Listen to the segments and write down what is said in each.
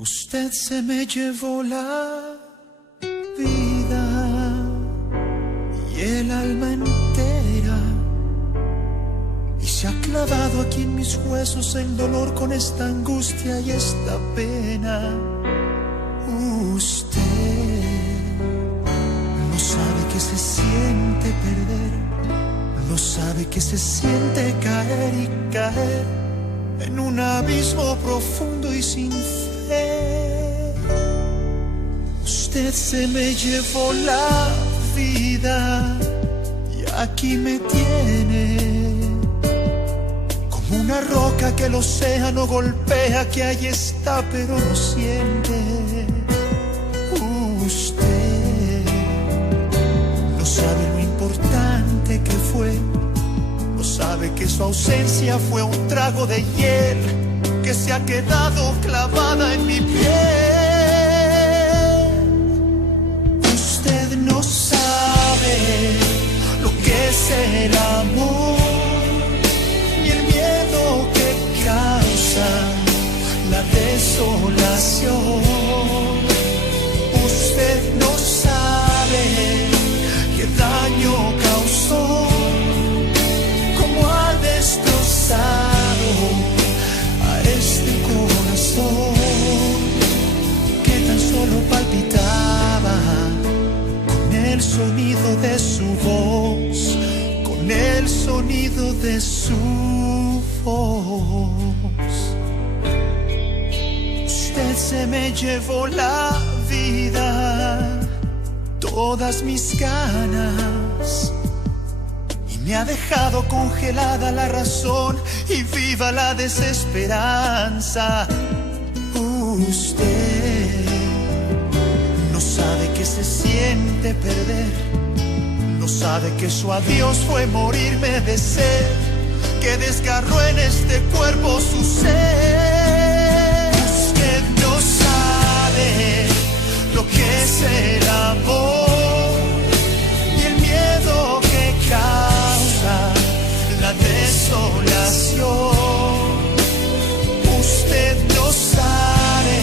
Usted se me llevó la vida y el alma entera, y se ha clavado aquí en mis huesos el dolor con esta angustia y esta pena. Usted no sabe que se siente perder, no sabe que se siente caer y caer en un abismo profundo y sin fe. Usted se me llevó la vida y aquí me tiene como una roca que el océano golpea, que ahí está pero no siente. Usted no sabe lo importante que fue, no sabe que su ausencia fue un trago de hiel que se ha quedado clavada en mi piel. Usted no sabe lo que es el amor y el miedo que causa la desolación. Usted no sabe qué daño causó, cómo ha destrozado a este corazón que tan solo palpitaba con el sonido de su voz, con el sonido de su voz. Usted se me llevó la vida, todas mis ganas, y me ha dejado congelada la razón y viva la desesperanza. Usted no sabe que se siente perder, no sabe que su adiós fue morirme de sed, que desgarró en este cuerpo su ser. Usted no sabe lo que es el amor y el miedo que causa la desolación. Usted no sabe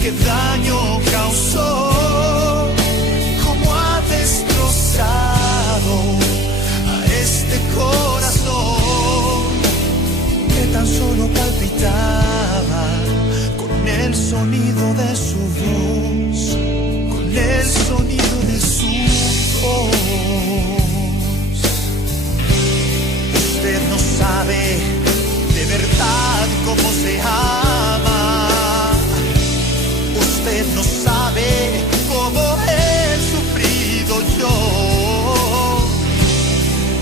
qué daño causó, cómo ha destrozado a este corazón que tan solo palpitaba con el sonido de su voz, con el sonido de su voz. Usted no sabe de verdad cómo se ama, usted no sabe cómo he sufrido yo.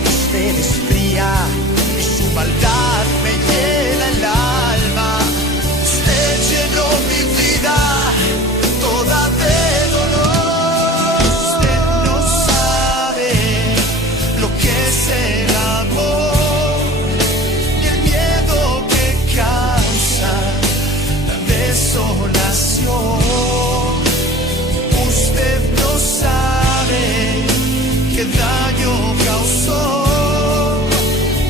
Usted es fría y su maldad me hiela el alma. Usted llenó mi vida toda de dolor. Usted no sabe lo que es el amor y el miedo que causa la desolación. Usted no sabe qué daño causó,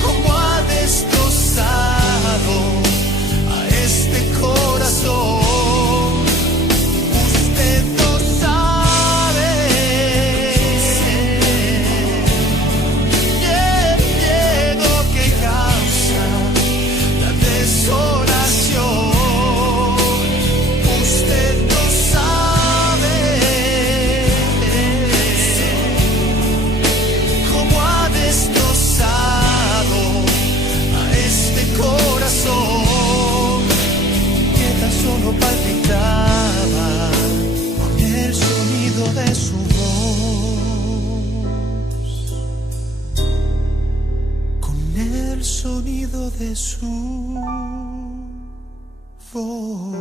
cómo ha destrozado a este corazón. Usted no sabe el miedo que causa la desolación. Usted no sabe cómo ha destrozado a este corazón que tan solo palpitaba con el sonido de su voz, con el sonido de su voz.